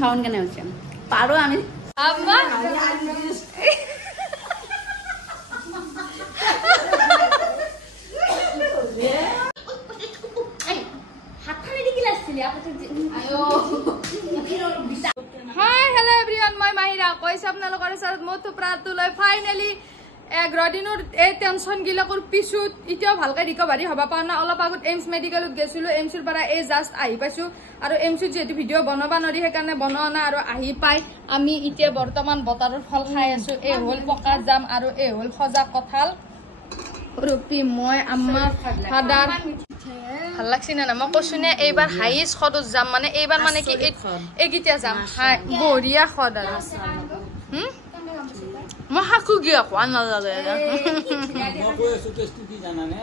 Sound কেন হচ্ছে পাৰো আমি আম্মা Hi, hello everyone. মই মাহিৰা কৈছ আপোনালোকৰ সাথে মথু প্ৰাতুলৈ ফাইনালি 11 দিনৰ এই টেনচন গিলাকৰ পিছত ইতিয়া ভালকৈ ৰিকভাৰি হ'ব পৰা না অলপ আগত এইমছ মেডিকেলত গৈছিলো এইমছৰ পৰা এই জাস্ট আহি পাইছো আৰু এইমছত যেটো ভিডিও বনাবা নৰি হেকাৰণে বনোৱা না আৰু আহি পাই আমি ইতিয়া বৰ্তমান বতাৰৰ ফল খাই আছো এই হল পকা জাম আৰু এই হল খজা কঁঠাল ৰূপী মই আম্মা ফাদাৰ ভাল লাগছি না মই কৈছো নে এইবাৰ হাইয়েষ্ট খদত যাম মানে এইবাৰ মানে কি এইকিটা যাম বঢ়িয়া খদ আৰু মই হাকু গিয়া কোৱা নালাগে মই কৈ আছো টেষ্টটো কি জানানে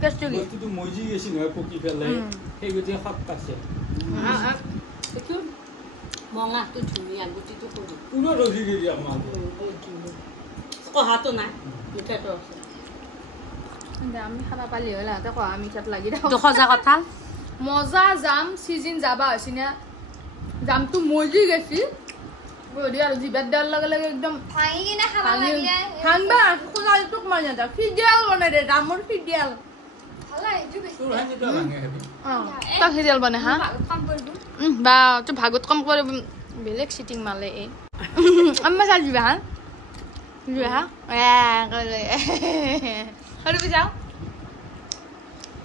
টেষ্টটো কি বস্তুটো মজি গেছি নহয় পকি পেলাই সেই গতি খাপ পাছে একটু মঙাটো ধুনীয়া গুটিটো সৰু পুরো রজি গেছি আমার কহাটো নাই মিঠাটো আছে আমি খাবা পালি হলা তে কহা মিঠাত লাগি তো খজা কঁঠাল মজা জাম সিজন যাবা হৈছে না জামটো মজি গেছি বঢ়িয়া আৰু জিবাত দেওয়াৰ লগে লগে একদম ভাঙি কিনে খাবা লাগে ঠাণ্ডা খোলাই তোক মাৰি না ফিডিয়াল বনাই দে জামৰ ফিডিয়াল ভালা এইটো বেছি তোৰ হানি তো ভাঙে হবে তা ফিডিয়াল বনাই হা কাম কৰিব বা তো ভাগত কম করে বেলেগ সিটিং মালে এ আম্মা চাল দিবা হা দিবা হা কলে আৰু বুঝাও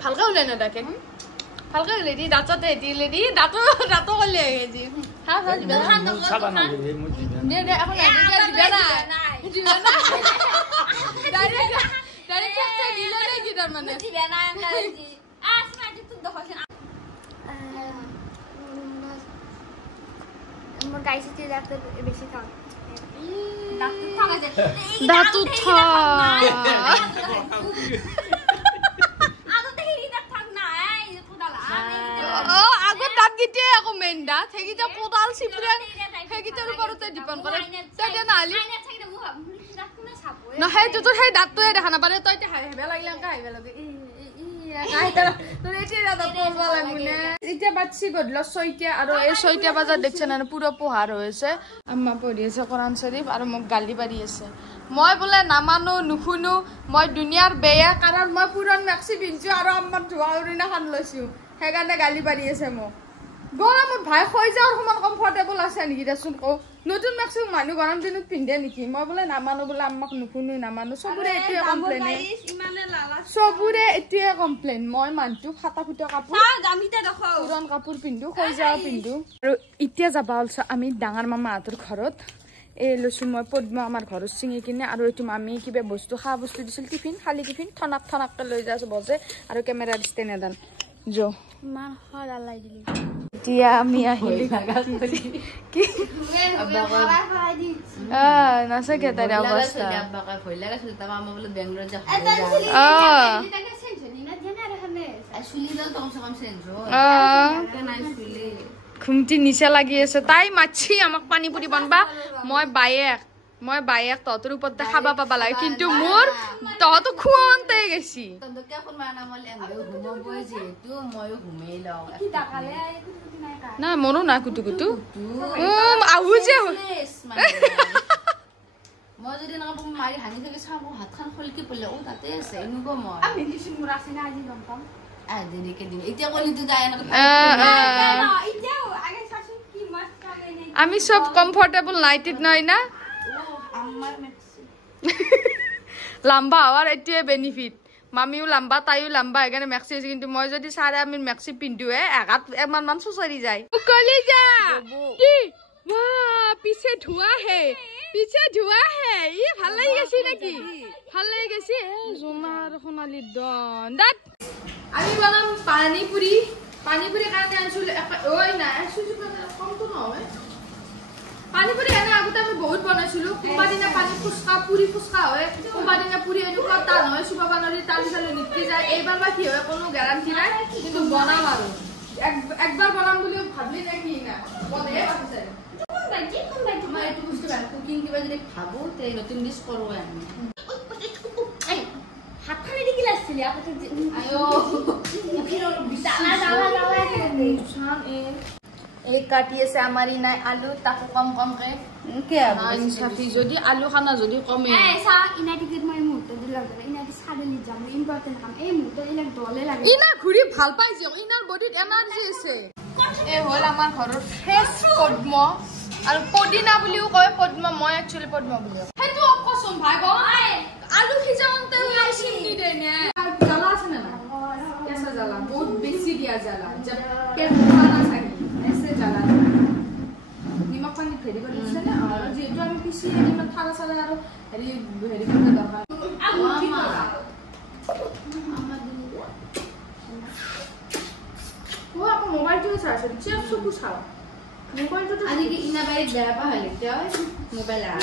ভালকে ওলাই না দেখে ভালকে ওলাই দি দাঁততে দিলে দি দাঁত কলে গেছি হা হা দিবা সাবা না রে মুজি দে দে এখন দিবা না দিবা না ডাইরেক্ট চেষ্টা দিলে নাই কি তার মানে দিবে না কাজি আসমা তুই দেখছ মোৰ গাইছে দাঁত বেছি খাও দাঁত থাকা যে দাঁত থা আগতে হেৰি দাঁত থাক না এই কোদালা ও আগত দাঁত গিতে আকৌ মেন দাঁত হেগিটা কোদাল চিপৰে হেগিটাৰ ওপৰতে ডিপেন্ড কৰে তই নালি আইনা থাকিলে মোৰ দাঁত কোনে চাব ন হেইটো তোৰ সেই দাঁতটোৱে দেখা নাপালে তই তে হাইবে লাগিলে হাইবে লাগে এতিয়া বাচ্ছি গধল 6টা আৰু এই 6টা বজাত দেখছেন আৰু পুৰো পোহাৰ হৈছে আম্মা পঢ়ি আছে কোৰআন শৰীফ আৰু মোক গালি পাৰি আছে মই বোলে নামানো নুশুনো মই দুনিয়াৰ বেয়া কাৰণ মই পুৰণ মেক্সি পিন্ধছো আৰু আম্মাৰ ধোৱা উৰিনা খান লৈছো সেইকাৰণে গালি পাৰি আছে মোক গৰমত ভাই হৈ যাওয়াৰ সমান কমফৰ্টেবল আছে নেকি দেচোন কও নতুন মেক্সি মানুহ গৰম দিনত পিন্ধে নেকি মই বোলে নামানো বোলে আম্মাক নুশুনো নামানো সবুৰে এটোৱে কমপ্লেইন ইমানে লালা সবুৰে এটোৱে কমপ্লেইন মই মানটো ফাটা ফুটা কাপোৰ দামিতে দেখো পুৰণ কাপোৰ পিন্ধো হৈ যাও পিন্ধো আৰু এতিয়া যাবা অলছ আমি ডাঙৰ মামা আতৰ ঘৰত এই লৈছো মই পদ্ম আমাৰ ঘৰত চিঙি কিনে আৰু এইটো মামি কিবা বস্তু খা বস্তু দিছিল টিফিন খালি টিফিন ঠনাককে লৈ যাছ বজে আৰু কেমেৰা ষ্টেণ্ড এডাল জো মান খৰা লাই দিলি এতিয়া আমি আহিলি কি নাচাকে তাইৰ অৱস্থা আব্বাকে ভয় লাগাছিল তামা মই বলে বেংগলোর যা চুলিদাল কমসে কম চেঞ্জ নাই চুলি ঘুমটি নিচা লাগি আছে তাই মাছি আমাক পানী পুৰি বনবা মই বায়েক তহঁতৰ ওপৰতে খাবা পাবা লাগে কিন্তু মোৰ তহঁতো খুৱনতে গেছি তন্দকে কোন মানা মলে ঘুমাব যেহেতু মই ঘুমাই লও কি ডাকালে না মনো না কুটু আহু যে মই যদি না মাৰি হানি থাকে চাব হাতখন খলকি পলে ও তাতে আছে এনুগো মই আমি কিছু মুৰাছে না আজি গম পাম দিনকে দিন এতিয়া কলিটো যায় না এতিয়াও আগে চাচু কি মাছ খালে নাই আমি সব কমফর্টেবল নাইটেড নয় না আমার মেক্সি লম্বা হওয়ার এটিয়ে বেনিফিট মামিও লম্বা তাইও লম্বা এখানে মেক্সি আছে কিন্তু মই যদি সারে আমি মেক্সি পিন্ধু এগাত এমান মান সুসারি যায় কলি যা কি বাহ পিছে ধোয়া হে ই ভাল লাগি গেছি নাকি ভাল লাগি গেছি জুমার সোনালি দন দাত আমি বনাম পানীপুরি কাৰণে আনছিল ওই না সুজু কমটো নহয় পানীপুরি এনে আগতে আমি বহুত বনাইছিলো কোনবা দিনা পানী ফুচকা পুরি ফুচকা হয় কোনবা দিনা পুরি এনেকুৱা টান হয় সুবা বানৰি টান চালে নিকি যায় এইবাৰ বা কি হয় কোনো গ্যাৰান্টি নাই কিন্তু বনাম আৰু একবাৰ বনাম বুলি ভাবলি নাকি না বনে আছে কোন বাই মই এইটো বস্তু কুকিং কিবা যদি ভাবো তে নতুন ডিশ কৰো আমি এই হাত খালি দি গিলাছিল আপনি আয়ো মুখিৰ দালা দালা চান এ এই কাটি আছে আমাৰ ইনাই আলু তাকো কম কমকে কে ইনসাফি যদি আলু খানা যদি কমে সা ইনাই টিকেট মই মুহূৰ্ত দি লাগে ইনাই সাদলি যাম ইম্পৰ্টেন্ট কাম এই মুহূৰ্ত ইলাক দলে লাগে ইনা ঘুৰি ভাল পাই যে ইনাৰ বডিত এনাৰ্জি আছে এই হল আমাৰ ঘৰৰ ফ্ৰেছ পদ্ম আৰু পদিনা বুলিও কয় পদ্ম মই একচুয়ালি পদ্ম বুলি হেতু অকচোন ভাই গয় আলু খিজাওতে চিনি দেনে জ্বালা আছে না কেঁচা জ্বালা বহুত বেছি দিয়া জ্বালা পেট খানা থাকে এসে জ্বালা নিমখ পানী ভেৰি কৰি দিছে না আৰু যেটো আমি পিছি ইমান থালা চালা আৰু হেৰি কৰি দৰকাৰ ও আপু মোবাইলটো চাইছে চেক সুকু চাও মোবাইলটো আজি কি ইনা বাই বেয়া পা হলি তই মোবাইল আ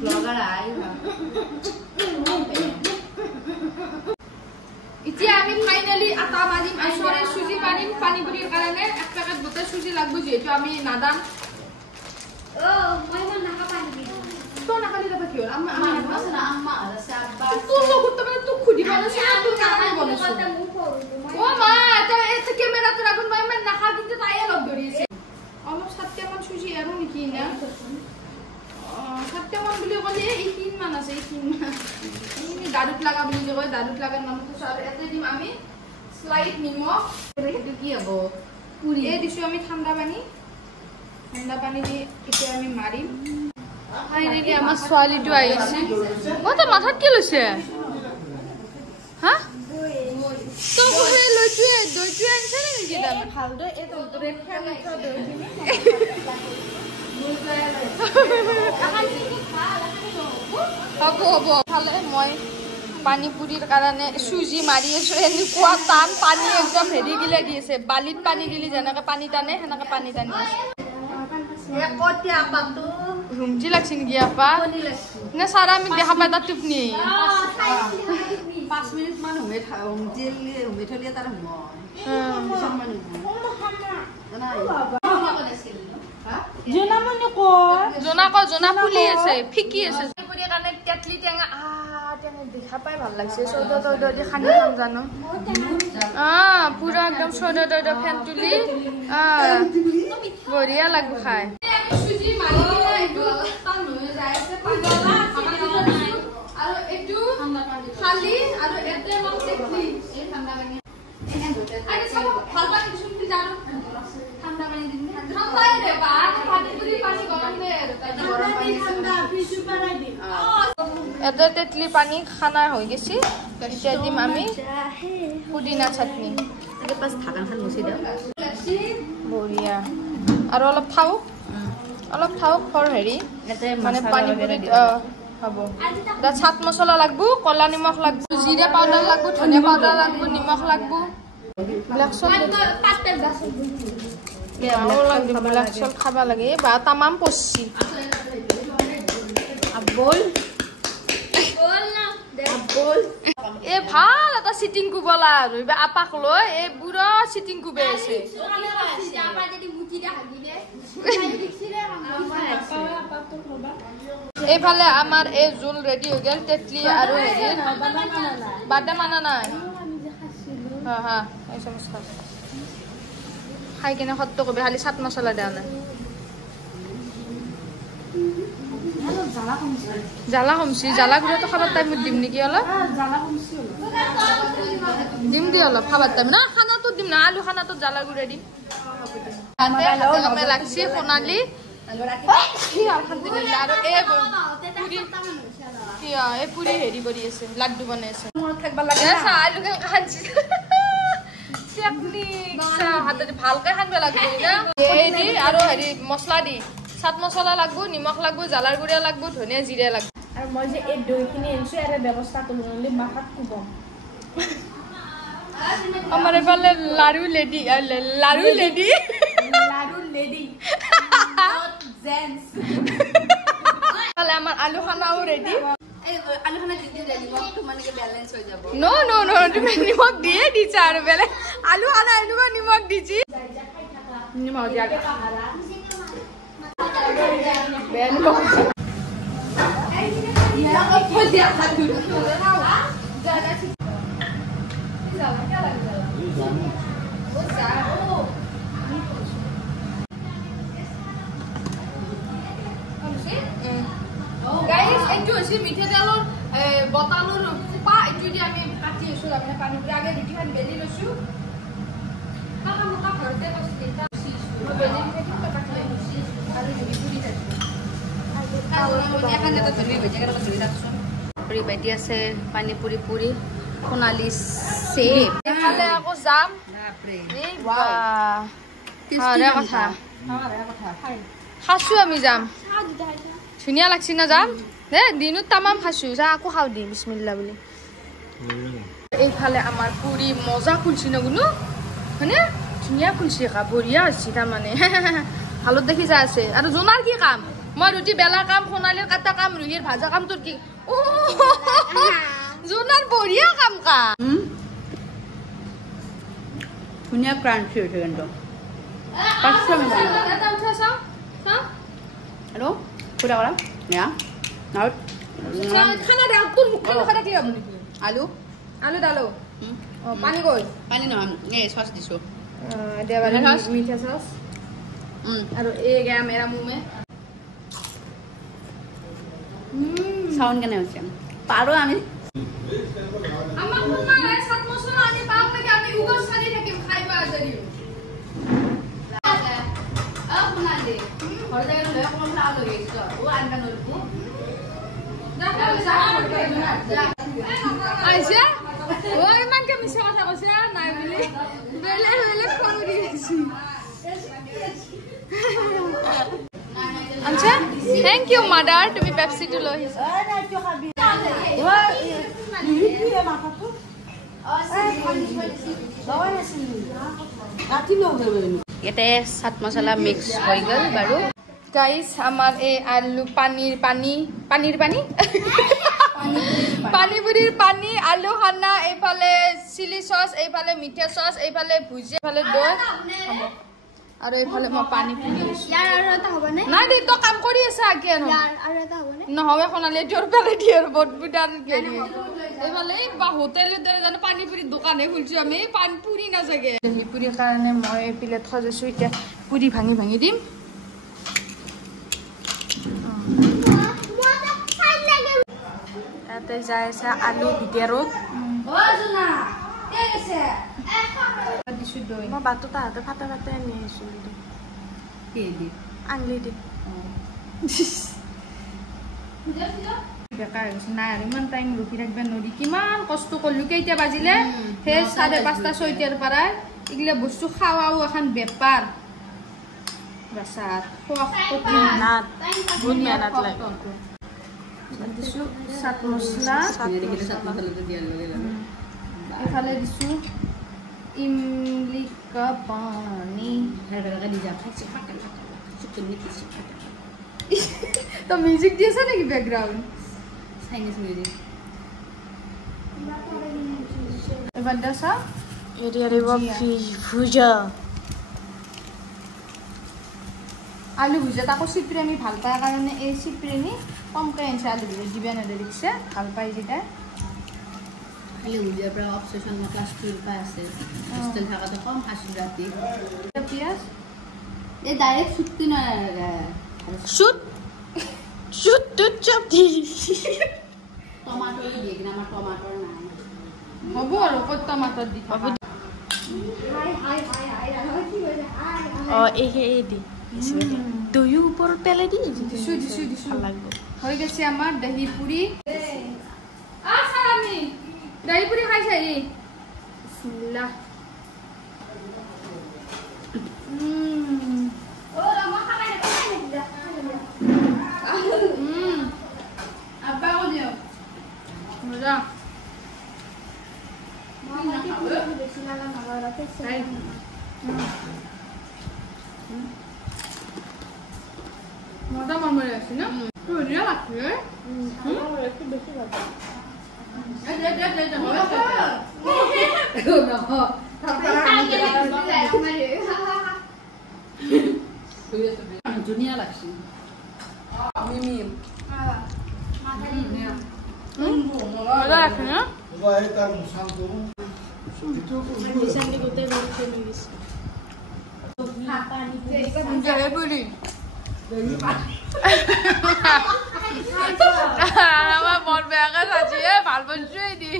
ব্লগার আই এতিয়া আমি ফাইনালি আটা মাজিম আসরে সুজি পানিম পানি পুরির কারণে এক প্যাকেট বোতল সুজি লাগবে যেহেতু আমি নাদাম ও মই মন নাকা পানি দি তো না খালি দাবা কি হল আমি আমার না আম্মা আর সাব্বা তো লোক তো মানে তো খুদি বানাছ না তো কানে বলছ ও মা তো এত ক্যামেরা তো রাখুন ভাই মানে না খা দিতে তাই লগ ধরিয়েছে অলপ 7 মান সুজি এরো নাকি না 7 মান বলি কলে এই 3 মান আছে এই 3 মান ini দারুত লাগা বলি কয় দারুত লাগার নাম তো সব এতে দিম আমি স্লাইড নিমখ এটা কি হবো পুরি এই দিছো আমি ঠান্ডা পানি দি এটা আমি মারিম ফাইনালি আমার সোয়ালিটো আইছে ও তো মাথাত কি লইছে হ্যাঁ তো হে লইছে দইটো আনছে নাকি দাম ভালদৰে এই তন্তৰে ফেন উঠা দৈ হব ভালে মই পানী পুৰিৰ কাৰণে সুজি মাৰি আছো এনেকুৱা টান পানী একদম হেৰি গিলা দি আছে বালিত পানী দিলি যেনেকে পানী টানে সেনেকে পানী টানি আছে কতিয়া পাতু রুমজি লাগছে নেকি আপা কোনি লাগছি না সারা আমি দেখা পাই তার টিপনি 5 মিনিট মান হুমে থলিয়ে তার জনা ফুলি আছে ফিকি আছে পুরি কারণে তেতলি টেঙা টেঙা দেখা পাই ভাল লাগছে সৌদ দি খানি খাম জানো পুরা একদম সৌদ ফ্যান তুলি বঢ়িয়া লাগব খাই সুজি মাৰি দিলে একটু টান হৈ যায় আছে পানী আৰু একটু খালি আৰু এতে মান তেতলি এই ঠান্ডা পানী আরে সব ভাল পানী শুনতে জানো ঠান্ডা পানী দিন ঠান্ডা রে বা পানি পুরি পানি গরম দে গরম পানি ঠান্ডা ফ্রিজ পারাই দি এতে তেতলি পানি খানা হৈ গেছি এতিয়া দিম আমি পুদিনা চাটনি আগে পাস ঢাকন খান মুছি দাও বঢ়িয়া আৰু অলপ থাওক ফৰ হেৰি মানে পানী পুৰি হ'ব দা চাট মছলা লাগবো কলা নিমখ লাগবো জিৰা পাউডাৰ লাগবো ধনিয়া পাউডাৰ লাগবো নিমখ লাগবো ব্লেক সল্ট ব্লেক সল্ট খাবা লাগে বা তামাম পচছি আবল এ ভাল এটা সিটিং কুবলা আৰু ইবা আপাক লৈ এ বুঢ়া সিটিং কুবে আছে এইফালে আমাৰ এই জোল ৰেডি হৈ গেল তেতলি আৰু হেৰি বাদাম আনা নাই হা এই চামচ খাই কিনে সত্য কবি খালি চাট মছলা দিয়া নাই জ্বালা কমছি জ্বালা গুড়াটো খাবার টাইমত দিম নেকি অলপ দিম দি অলপ খাবার টাইম না খানাটো দিম না আলু খানাটো জ্বালা গুড়া দিম লাগছি সোণালী আলহামদুলিল্লাহ আৰু এই পুৰি হেৰি কৰি আছে লাড্ডু বনাই আছে ভালকে খানিব লাগিব আৰু হেৰি মছলা দি চাট মছলা লাগবো নিমখ লাগবো জ্বালাৰ গুড়া লাগবো ধনিয়া জিৰা লাগবো আৰু মই যে এই দৈখিনি আনিছো ইয়াৰে ব্যৱস্থা কৰিম নহ'লে মাথাত কুবম আমাৰ এফালে লাৰু লেডি জেন্টস তাহলে আমার আলু খানাও রেডি এই আলু খানা দিতে রেডি তো মানে ব্যালেন্স হয়ে যাব নো তুমি নিমখ দিয়ে দিছ আর বেলে আলু খানা এনেকুৱা নিমখ দিছি নিমখ দিয়া বেন বক্স ইয়া কই দিয়া খাদু জানা জানা কি লাগা ও যা ও বাইটি আছে পানী পুৰি পুৰি সোণালী চেপ এফালে আকৌ যাম কথা খাইছো আমি যাম ধুনীয়া লাগছি না যাম দে দিনত তামাম খাইছো যা আকৌ খাও দি বিসমিল্লাহ বুলি এইফালে আমাৰ পুৰি মজা ফুলছি ন গুনো হয়নে ধুনীয়া ফুলছি কা বঢ়িয়া হৈছে তাৰমানে হালত দেখি যা আছে আৰু জোনাৰ কি কাম মই ৰুটি বেলা কাম সোণালীৰ কাটা কাম ৰুহিৰ ভাজা কাম তোৰ কি জোনাৰ বঢ়িয়া কাম কা ধুনীয়া ক্ৰাঞ্চি হৈছে কিন্তু এটা উঠা চাও আৰু পুৰা কৰা খানা দে তোৰ মুখখন খানা কি হ'ব আলু আলু ডালো পানী গৈ পানী নহয় এই চচ দিছো দেৱালে মিঠা সস আৰু এই গয়া মেৰা মুহ মে সাউন্ড কেনে হৈছে পাৰো আমি আমাৰ কোনা এই সাত মছলা আনি পাও নাকি আমি উগৰ সানি থাকিম খাইবা আজৰি শুনা দে ঘৰ যায় লৈ অকমান লাল হৈ গৈছে ও আনকা নলবো আইছে ও ইমান কে মিছা কথা কৈছে নাই বুলি বেলে বেলে ফোন দি আছে আচ্ছা থ্যাংক ইউ মাদার তুমি পেপসি টো লৈ ইয়াতে সাত মছলা মিক্স হৈ গ'ল বাৰু গাইস আমার এই আলু পানির পানি পানিপুরির পানি আলু খানা এইফালে চিলি সস এইফালে মিঠা সস এইফালে ভুজিয়া এইফালে দৈ আৰু এইফালে মই পানী পুৰি নাই দে তো কাম কৰি আছে আগে নহয় সোণালী তোৰ পেলাই দিয়ে আৰু বটবিটাৰ এইফালে বা হোটেলৰ দৰে জানো পানী পুৰি দোকানে খুলিছো আমি পানী পুৰি নাযাগে সেই পুৰিৰ কাৰণে মই এই প্লেট সজাইছো এতিয়া পুৰি ভাঙি ভাঙি দিম তাতে যাই আছে আলু ভিতৰত দিছো দৈ মই বাটটো তাহাঁতে ফাটা ফাটা আনি আহিছো আঙুলি দি বেকাৰ হৈছে নাই আৰু ইমান টাইম ৰখি থাকিব নোৱাৰি কিমান কষ্ট কৰিলো কেইটা বাজিলে সেই 5:30 6টাৰ পৰা এইগিলা বস্তু খাৱাও এখন বেপাৰ বাসাত বহুত মেহনত লাগে দিছো চাট মছলা এইফালে দিছো ইমলি কা পানী তো মিউজিক দি আছে নেকি ব্যাকগ্রাউন্ড চাইনিজ মিউজিক এবার দাসা এরিয়া রে ফিশ ভুজা আলু ভুজা তাকো চিপৰি আমি ভাল পাই কাৰণে এই চিপৰিনি কমকৈ আনছে আলু ভুজা দিবা নেদেৰিছে ভাল পাই যেটা আলু ভুজিয়াৰ পৰা অবসেশন মই ক্লাছ 12 পা আছে হোস্টেল থাকাতে কম খাইছো ৰাতি পিয়াজ এই ডাইৰেক্ট সুত্তি না শুট শুট টু চপটি টমাটো দিয়ে কিনা আমাৰ টমাটোৰ নাই হ'ব আৰু কত টমাটো দি খাব এই দি দহি ওপৰত পেলাই দি দিছো হৈ গৈছে আমাৰ দহি পুৰি সালামি দহি পুৰি খাইছে ই বিসমিল্লাহ আব্বা কো দিও মজা মজা মনে আছে না বঢ়িয়া লাগছে ধুনীয়া লাগছে মজা লাগছে না আমার মন বেয়াকে সাজিয়ে ভাল বলছুই দি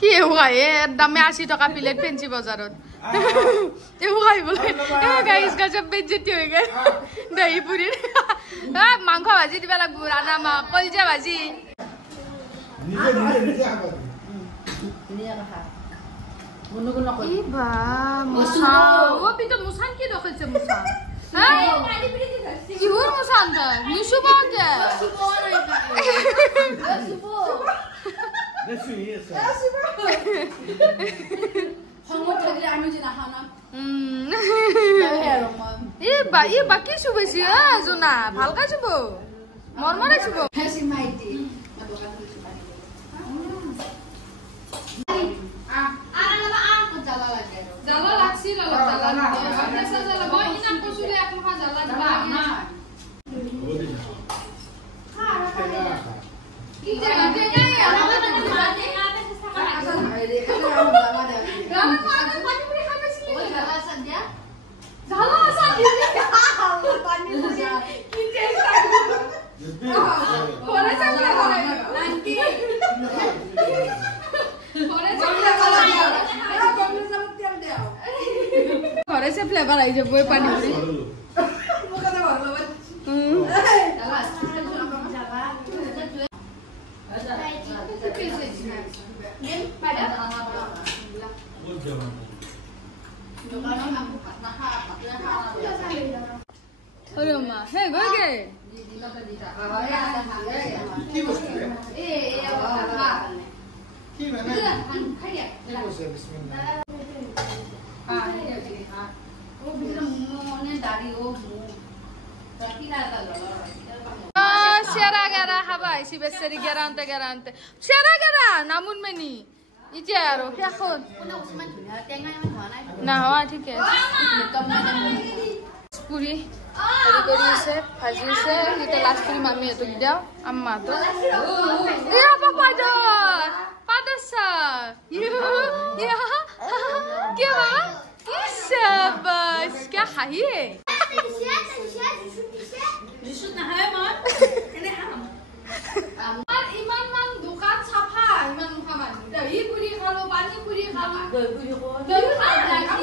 কি খাই দামে 80 টকা প্লেট ফেন্সি বজাৰত ये वो खाई बोले गाइस का जब बेइज्जती हो गई दही पूरी मांस भाजी दिबा लागबो राना मा कलजा भाजी নিজে আবার নিয়া খা মনু কোন কই ই বা মুসা ও পিতো মুসান কি রখেছে মুসা হ্যাঁ গাড়ি পিড়ি দিছে কি ওর মুসান দা নিশু বাগে সুবো নাই সুবো দেখি এসে সংগত থাকলে আমি যে না খানা ই বা কি শুবেছি জোনা ভালকা শুব মরমরে শুব হেসি মাইতি জ্বালা লাগছিল জ্বালা জ্বালা মই ইনাম কইছিলে এক মাহ জ্বালা দিবা না কি যে ঘরে সে ফ্লেভার আই যাবো পানি পুরি अरे अम्मा हे गए के কি বসে কি বানা কি বসে বিসমিল্লাহ शेरा गेरा खाबा इसी बेसरी गेरांते गेरांते शेरा गेरा नामुन मेनी इजे आरो এখন না হওয়া ঠিক আছে পুরি রেডি করিছে ভাজিছে এটা লাস্ট পুরি মামি এত দাও আম্মা তো এ আপা পাদো পাদসা ইয়া কি বাবা কি শাবাশ क्या খাইয়ে রিশুত না হয় মা এনে হাম আর ইমান মান দোকান সাফা ইমান মুখামান দহি পুরি খালো পানি পুরি খালো দই পুরি কো দহি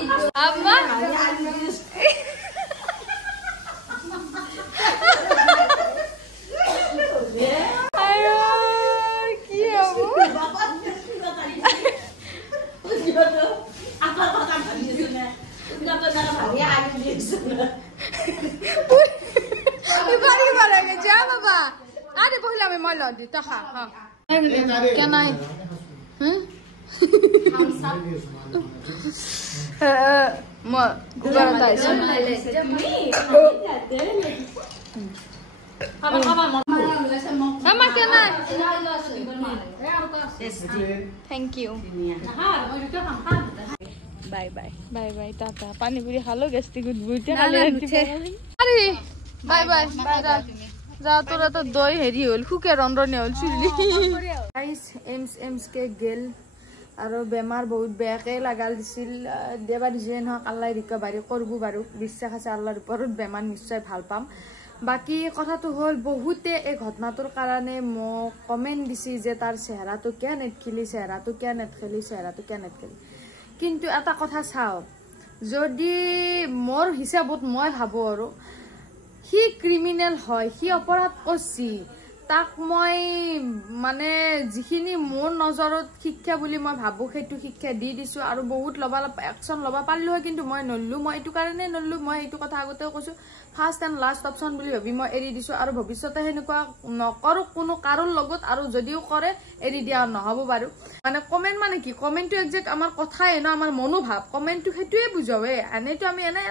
খালো আম্মা আয়ো কি হবো বাড়ি বাড়াগে যা বাবা আরে বহিলা আমি মই লদি তা খা হ্যাঁ কেন নাই হুম ম গুবার তাইছে আমা কেন নাই thank you bye bye bye bye tata pani puri খালো গেস্টি গুড বুইতে খালি আরে বাই বাই বাই যা তোরা তো দই হেৰি হল খুকে ৰন্ধনে হল চুলি গাইস এমস কে গেল আৰু বেমাৰ বহুত বেয়াকে লাগাল দিছিল দেবা দিছে নহয় আল্লাহ ৰিকভাৰী কৰব বাৰু বিশ্বাস আছে আল্লাহৰ ওপৰত বেমাৰ নিশ্চয় ভাল পাম বাকি কথাটো হল বহুতে এই ঘটনাটোৰ কাৰণে মোক কমেন্ট দিছি যে তাৰ চেহাৰাটো কিয় নেটখিলি চেহাৰাটো কিয় নেটখেলি চেহাৰাটো কিয় নেটখেলি কিন্তু এটা কথা চাও যদি মোৰ হিচাপত মই ভাবো আৰু হি ক্ৰিমিনাল হয় হি অপৰাধ কৰছি তাক মই মানে যিখিনি মোৰ নজৰত শিক্ষা বুলি মই ভাবো সেইটো শিক্ষা দি দিছো আৰু বহুত লবা একশন লবা পাৰলো হয় কিন্তু মই নললো মই এটো কাৰণে নললো মই এটো কথা আগতে কৈছো ফাৰ্স্ট এন্ড লাস্ট অপশন বুলি ভাবি মই এৰি দিছো আৰু ভৱিষ্যতে হেনেকুৱা নকৰো কোনো কাৰণ লগত আৰু যদিও কৰে এৰি দিয়া নহব বাৰু মানে কমেন্ট মানে কি কমেন্টটো এক্সাক্ট আমাৰ কথাই না আমাৰ মনোভাৱ কমেন্টটো হেতুৱে বুজাৱে এনেটো আমি এনে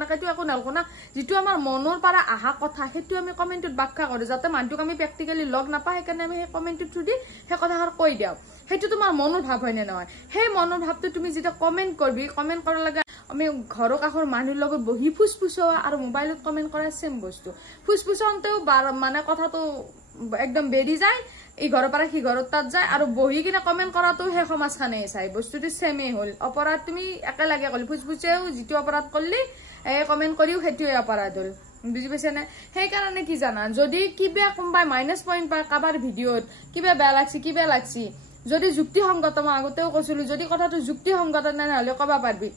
নাকাটো একো নলকনা যেটো আমাৰ মনৰ পৰা আহা কথা হেতু আমি কমেন্টত ব্যাখ্যা কৰো যাতে মানুহক আমি প্ৰ্যাকটিক্যালি লগ নাপায় সেইকাৰণে আমি কমেন্টটো থুদি হে কথাৰ কৈ দিও হেতু তোমাৰ মনৰ ভাৱ হয় নে নহয় হে মনৰ ভাৱটো তুমি যেটা কমেন্ট কৰবি কমেন্ট কৰাৰ লাগে আমি ঘৰৰ কাষৰ মানুহৰ লগত বহি ফুসফুসোৱা আৰু মোবাইলত কমেন্ট কৰা সেম বস্তু ফুসফুসনতেও মানে কথাটো একদম বেৰি যায় এই ঘৰৰ পৰা সি ঘৰত তাত যায় আৰু বহি কিনে কমেন্ট কৰাটো হে সমাজখানে চাই বস্তুটো সেমে হল অপৰাধ তুমি একে লাগে কলি ফুসফুসেও যেটো অপৰাধ কৰলি এই কমেন্ট কৰিও হেতুৱে অপৰাধ হল বুজি পাইছে না সেই কাৰণে কি জানা যদি কিবা কোনবাই মাইনাস পইণ্ট পায় কাবাৰ ভিডিঅ'ত কিবা বেয়া লাগছি যদি যুক্তিসংগত মই আগতেও কৈছিলো যদি কথাটো যুক্তিসংগত নহলে কবা পারবি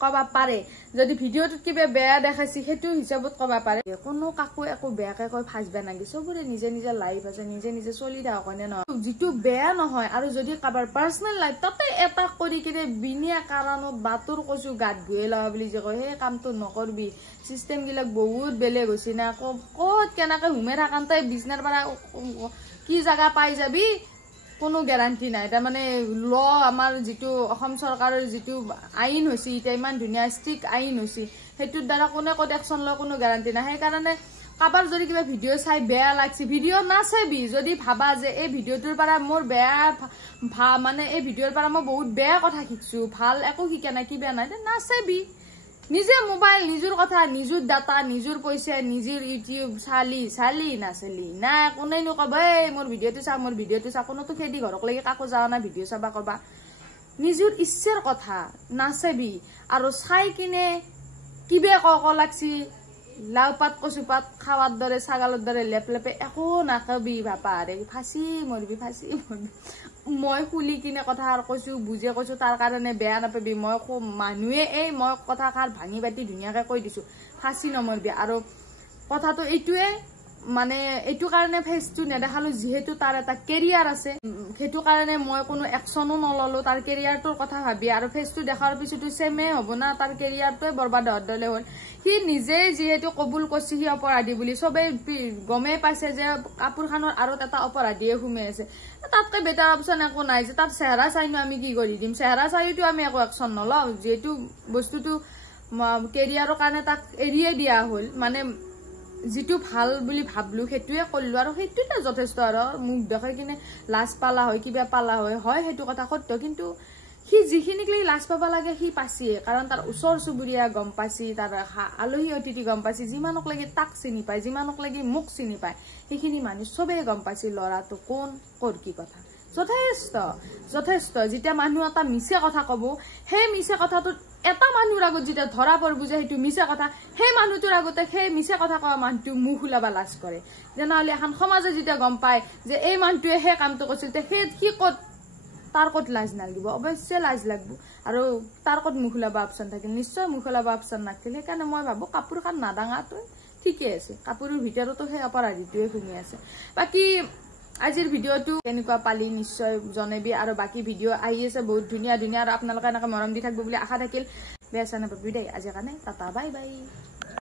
কবা পারে যদি ভিডিওটোত কিবা বেয়া দেখাইছি সেটো হিসাবত কবা পারে কোনো কাকো একো বেয়াকে কই ফাজবা নাগি সবৰে নিজে নিজে লাইফ আছে নিজে নিজে চলি থাকক হয়নে নহয় যেটো বেয়া নহয় আৰু যদি কাবাৰ পাৰ্সোনাল লাইফ তাতে এটা কৰি কিনে বিনিয়া কাৰণত বাতুৰ কচু গাত ধুয়ে লওয়া বুলি যে কয় হে কামটো নকৰবি সিস্টেম গিলাক বহুত বেলেগ হৈছে না কত কেনাকে হুমে থাকান্তে বিজনেৰ পৰা কি জায়গা পাই যাবি কোনো গ্যাৰান্টি নাই এটা মানে ল আমাৰ যেটো অসম চৰকাৰৰ যেটো আইন হৈছে এটা ইমান ধুনিয়া স্ট্ৰিক্ট আইন হৈছে হেতুৰ দ্বাৰা কোনে কত একশন ল কোনো গ্যাৰান্টি নাই সেই কাৰণে কাবাৰ যদি কিবা ভিডিও চাই বেয়া লাগছি ভিডিও না চাইবি যদি ভাবা যে এই ভিডিওটোৰ পৰা মোৰ বেয়া মানে এই ভিডিওৰ পৰা মই বহুত বেয়া কথা শিকছো ভাল একো শিকা নাই কিবা নাই না চাইবি নিজে মোবাইল নিজুৰ কথা নিজুৰ ডাটা নিজুৰ পইচা নিজুৰ ইউটিউব চালি নাচলি না কোনে নো কব এই মোৰ ভিডিওটো চা কোনোটো খেদি ঘৰক লাগি কাকো যাও না ভিডিও চাবা কবা নিজুৰ ইচ্ছাৰ কথা নাচাবি আৰু চাই কিনে কিবে ক লাগছি লাউ পাত কচু পাত খাওয়ার দরে ছাগলের দরে লেপ লেপে একো নাকবি বাপা রে ফাঁসি মরবি মই খুলি কিনে কথা আর কৈছো বুঝে কৈছো তার কারণে বেয়া নাপাবি মই মানুহে এই মই কথা খার ভাঙি বাটি ধুনিয়াকে কৈ দিছো ফাঁসি নমরবি আর কথাটো এইটোৱে মানে এইটো কাৰণে ফেসটো নেদেখালো যেহেতু তাৰ এটা কেৰিয়াৰ আছে সেইটো কাৰণে মই কোনো একশনো নললো তাৰ কেৰিয়াৰটোৰ কথা ভাবি আৰু ফেসটো দেখাৰ পিছতো সেমে হ'ব না তাৰ কেৰিয়াৰটোৱে বৰবাদ হদলে হল হি নিজে যেহেতু কবুল কৰছি হি অপৰাধী বুলি সবে গমে পাইছে যে কাপোৰখানৰ আৰু এটা অপৰাধীয়ে ঘুমে আছে তাতকে বেটাৰ অপশন একো নাই যে তাত চেহাৰা চাইনো আমি কি কৰি দিম চেহাৰা চাইতো আমি একো একশন নলও যেহেতু বস্তুটো কেৰিয়াৰৰ কাৰণে তাক এৰিয়ে দিয়া হল মানে যেটো ভাল বুলি ভাবলো সেটোৱে কল্লো আৰু সেটোতে যথেষ্ট আৰু মুখ দেখাই কিনে লাজ পালা হয় কিবা পালা হয় হেতু কথা সত্য কিন্তু হি যিখিনিক লৈ লাজ পাবা লাগে হি পাছিয়ে কাৰণ তাৰ ওচৰ চুবুৰীয়া গম পাছি তাৰ আলহী অতিথি গম পাছি যিমানক লাগি তাক চিনি পায় যিমানক লাগি মুখ চিনি পায় সেইখিনি মানুহ সবে গম পাছি লৰাটো কোন কৰ কি কথা যথেষ্ট যেতিয়া মানুহ এটা মিছে কথা কব সেই মিছে কথাটো এটা মানুহৰ আগত যেতিয়া ধৰা পৰব যে হেতু মিছে কথা সেই মানুহটোৰ আগতে সেই মিছে কথা কোৱা মানুহটো মুখ উলাবা লাজ কৰে যেনহলে এখন সমাজে যেতিয়া গম পায় যে এই মানুহটোৱে সেই কামটো কৰিছিল তে সেই কি কত তাৰ কত লাজ নালাগিব অবশ্যই লাজ লাগব আৰু তার কত মুখ উলাবা অপশন থাকে নিশ্চয় মুখ উলাবা অপশন নাথাকিলে কাৰণে মই ভাবো কাপোৰ খান নাদাঙাটো ঠিকে আছে কাপোৰৰ ভিতৰতো সেই অপৰাধীটোৱে ঘুমি আছে বাকি আজিৰ ভিডিওটো কেনেকুৱা পালি নিশ্চয় জনাবি আৰু বাকি ভিডিও আহি আছে বহুত ধুনিয়া আৰু আপোনালোকে এনেকৈ মৰম দি থাকিব বুলি আশা থাকিল বেয়া চানে বিদায় আজিৰ কাৰণে টাটা বাই বাই